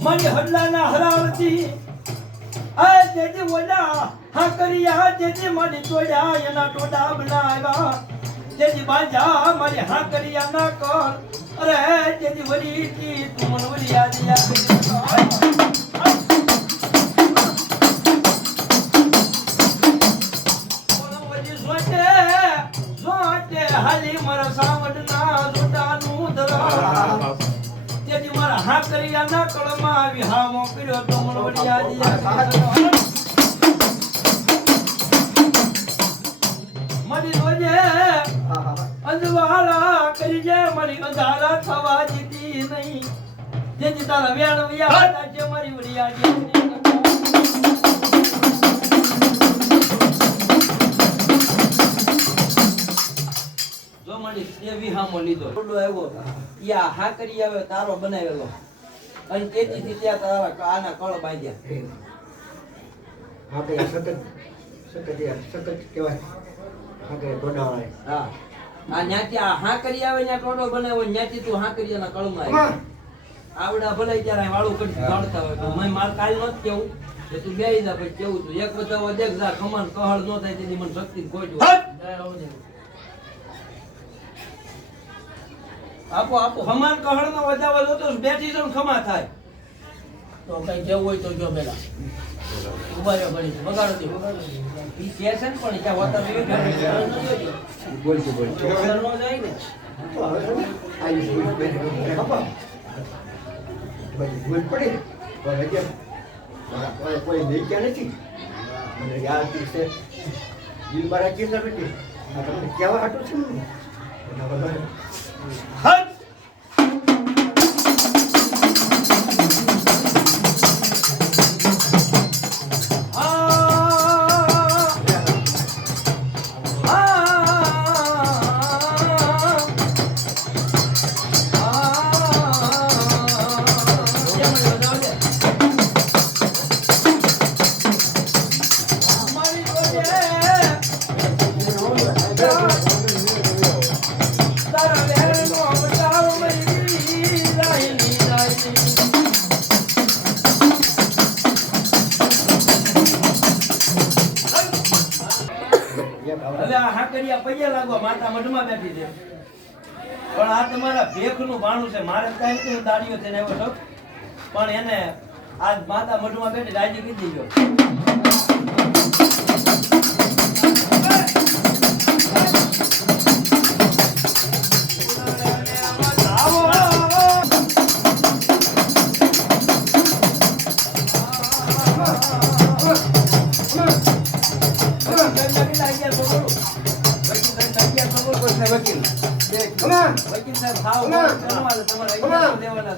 મારી હલ્લાના હરાવતી આ જેજી ઓલા હા કર્યા જેજી મારી તોડ્યા એના ટોડા બનાવ્યા જેજી બાજા મારી હા કર્યા ના કર અરે જેજી વરી કી તું મન વરી આ હાલી મારા સાવડના જોડાનું દરા તેથી મારા હા કર્યા ના કળમાં આવી હા મોકલ્યો તો મળવડિયા મારી રોજે અંધવાળા કરી જે મારી અંધારા થવા દીધી નહીં જેથી તારા વેણ વ્યા છે મારી વડિયા દેવી હામો લીધો ટોડો આવ્યો યા હા કરી આવે તારો બનાવેલો અને તેથી ત્યાં તારા આના કળ બાંધ્યા આપણે સખત કહેવાય આપણે ટોડાવાળે હા આ ન્યાથી આ હા કરી આવે ન્યા ટોડો બનાવ્યો ન્યાથી તું હા કરી આના કળમાં આવ્યો આવડા ભલે ત્યારે વાળું કરી કાઢતા હોય મેં માર કાલ નત કેવું કે તું બેહી જા પછી કેવું તું એક બતાવો દેખ જા ખમણ કહળ નો થાય તેથી મને શક્તિ કોઈ આપો આપો ખમાન કહળનો વધાવો લો તો બેઠી જણ ખમા થાય તો કઈ કેવું હોય તો જો પેલા ઉભા રહ્યો ઘડી વગાડો દે ઈ કે છે પણ ત્યાં હોતા નહીં બોલ નો જાય ને તો હવે આઈ બોલ બે ખબર બોલ પડે તો હજી કોઈ નહીં કે નથી મને યાદ છે દિલ મારા કે નથી આ તમને કેવા હાટું છે ને હટ હવે આ હાકરિયા પૈયા લાગવા માતા મઢમાં બેઠી છે પણ આ તમારા ભેખનું ભાણું છે મારે કાંઈ નથી હું દાડીઓ થઈને આવ્યો છો પણ એને આજ માતા મઢમાં બેઠી રાજી કીધી ગયો વકીલ સાહેબ ખાવ તમારે દેવાના